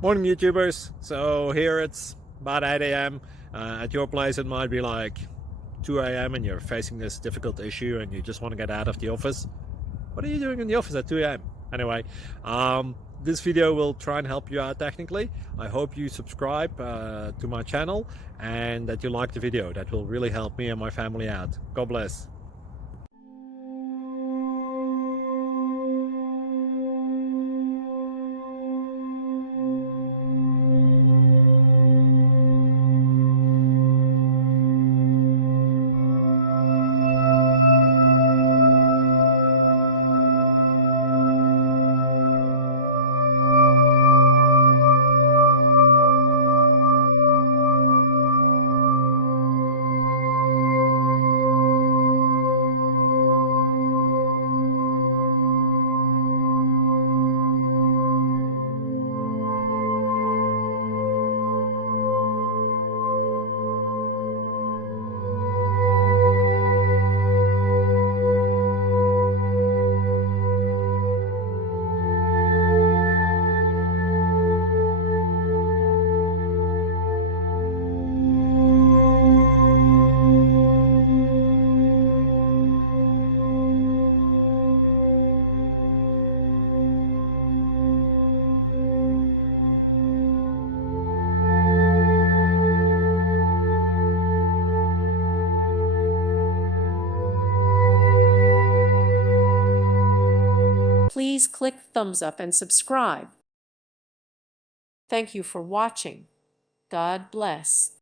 Morning, YouTubers. So here it's about 8 a.m. At your place, it might be like 2 a.m. and you're facing this difficult issue and you just want to get out of the office. What are you doing in the office at 2 a.m.? Anyway, this video will try and help you out technically. I hope you subscribe to my channel and that you like the video. That will really help me and my family out. God bless. Please click thumbs up and subscribe. Thank you for watching. God bless.